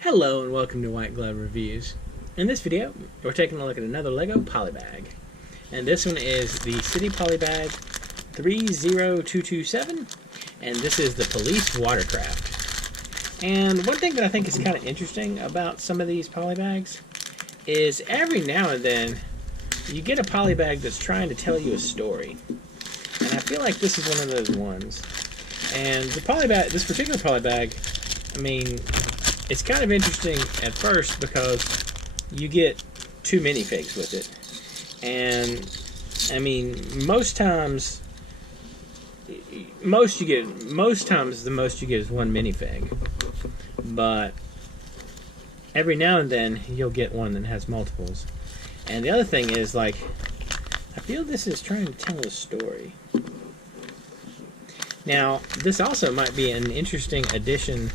Hello and welcome to White Glove Reviews. In this video, we're taking a look at another LEGO Polybag. And this one is the City Polybag 30227, and this is the Police Watercraft. And one thing that I think is kind of interesting about some of these polybags is every now and then you get a polybag that's trying to tell you a story. And I feel like this is one of those ones. And the polybag, this particular polybag, I mean, it's kind of interesting at first because you get two minifigs with it. And I mean, most times the most you get is one minifig. But every now and then you'll get one that has multiples. And the other thing is, like, I feel this is trying to tell a story. Now, this also might be an interesting addition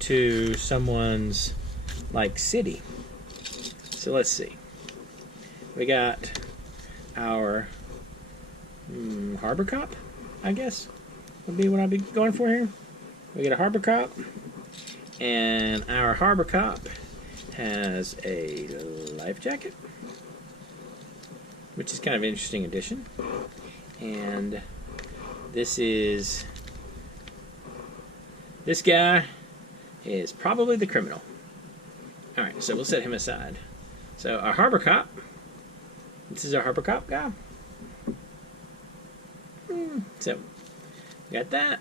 to someone's, like, city. So let's see. We got our harbor cop, I guess, would be what I'd be going for here. We got a harbor cop, and our harbor cop has a life jacket, which is kind of an interesting addition. And this guy is probably the criminal. Alright, so we'll set him aside. So our harbor cop, this is our harbor cop guy. So, got that,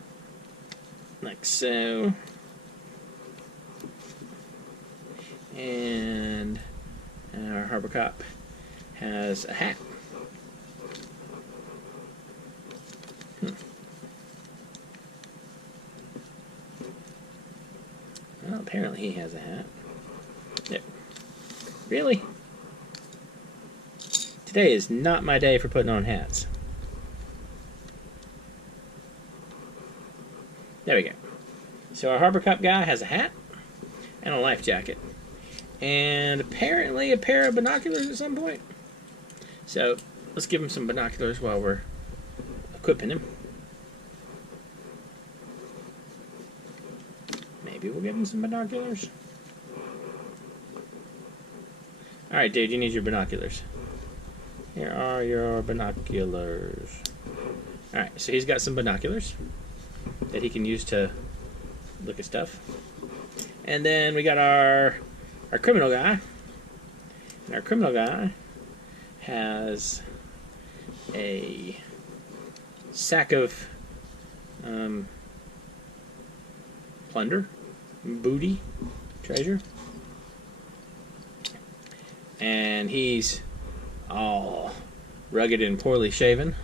like so. And our harbor cop has a hat. Well, apparently he has a hat. Yep. Really? Today is not my day for putting on hats. There we go. So our harbor cop guy has a hat and a life jacket. And apparently a pair of binoculars at some point. So let's give him some binoculars while we're equipping him. Maybe we'll give him some binoculars. Alright, dude, you need your binoculars. Here are your binoculars. Alright, so he's got some binoculars that he can use to look at stuff. And then we got our criminal guy. And our criminal guy has a sack of plunder, booty, treasure. And he's all rugged and poorly shaven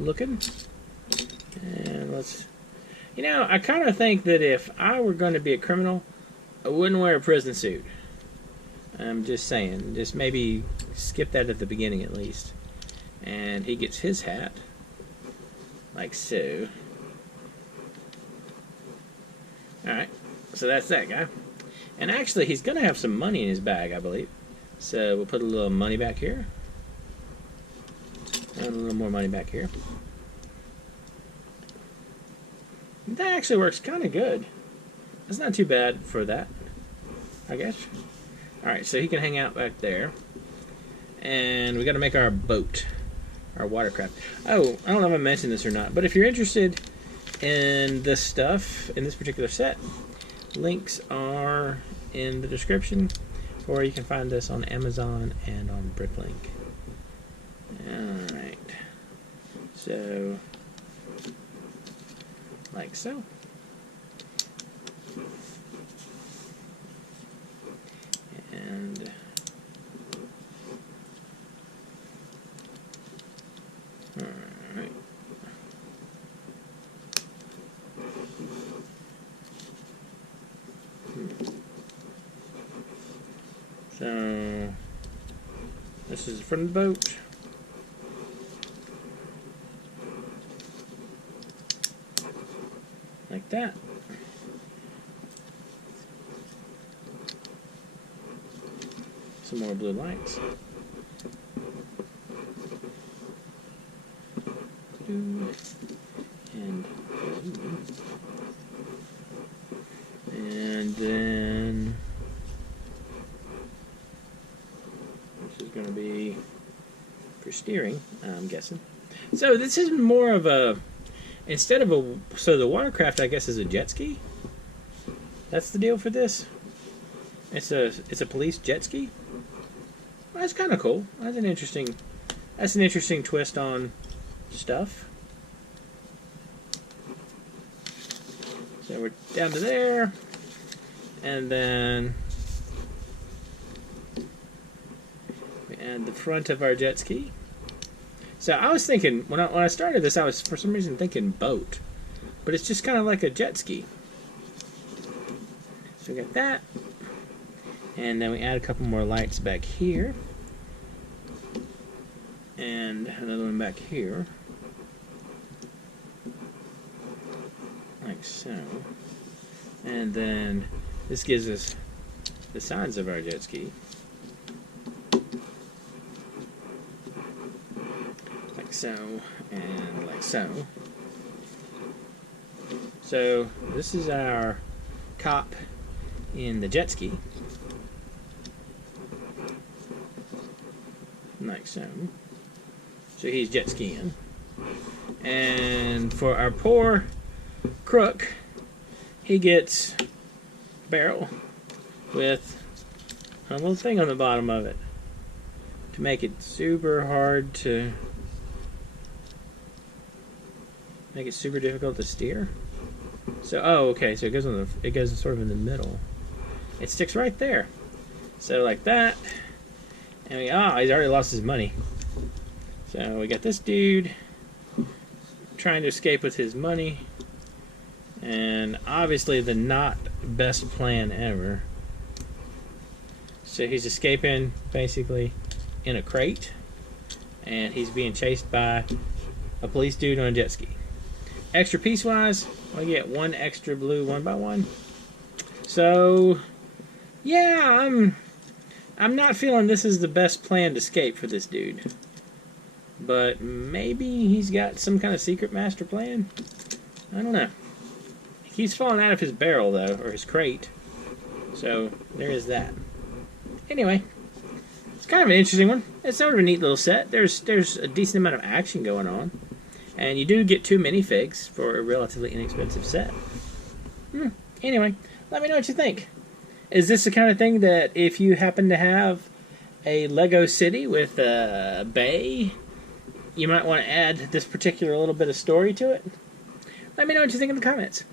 looking. And let's, you know, I kind of think that if I were going to be a criminal, I wouldn't wear a prison suit. I'm just saying, just maybe skip that at the beginning at least. And he gets his hat, like so. Alright, so that's that guy. And actually, he's going to have some money in his bag, I believe. So we'll put a little money back here. And a little more money back here. That actually works kind of good. That's not too bad for that, I guess. Alright, so he can hang out back there. And we got to make our boat. Our watercraft. Oh, I don't know if I mentioned this or not, but if you're interested in this stuff, in this particular set, links are in the description, or you can find this on Amazon and on Bricklink. Alright. So, like so. And alright. So this is the front of the boat. Like that. Some more blue lights. And then for steering, I'm guessing. So this is more of a, instead of a, so the Watercraft, I guess, is a jet ski. That's the deal for this. It's a police jet ski. Well, that's kind of cool. That's an interesting twist on stuff. So we're down to there, and then we add the front of our jet ski. So I was thinking, when I started this, I was for some reason thinking boat, but it's just kind of like a jet ski. So we got that, and then we add a couple more lights back here, and another one back here, like so. And then this gives us the sides of our jet ski. Like so, and like so. So this is our cop in the jet ski. Like so. So he's jet skiing. And for our poor crook, he gets a barrel with a little thing on the bottom of it to make it super hard to make it super difficult to steer. So okay, so it goes sort of in the middle. It sticks right there. So like that. And he's already lost his money. So we got this dude trying to escape with his money. And obviously the not best plan ever. So he's escaping basically in a crate. And he's being chased by a police dude on a jet ski. Extra piece wise, I get one extra blue 1x1. So yeah, I'm not feeling this is the best planned escape for this dude. But maybe he's got some kind of secret master plan. I don't know. He keeps falling out of his barrel though, or his crate. So there is that. Anyway, it's kind of an interesting one. It's sort of a neat little set. There's a decent amount of action going on. And you do get 2 minifigs for a relatively inexpensive set. Anyway, let me know what you think. Is this the kind of thing that if you happen to have a Lego city with a bay, you might want to add this particular little bit of story to it? Let me know what you think in the comments.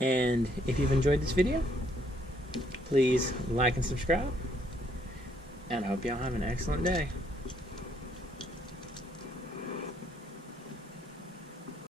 And if you've enjoyed this video, please like and subscribe. And I hope y'all have an excellent day.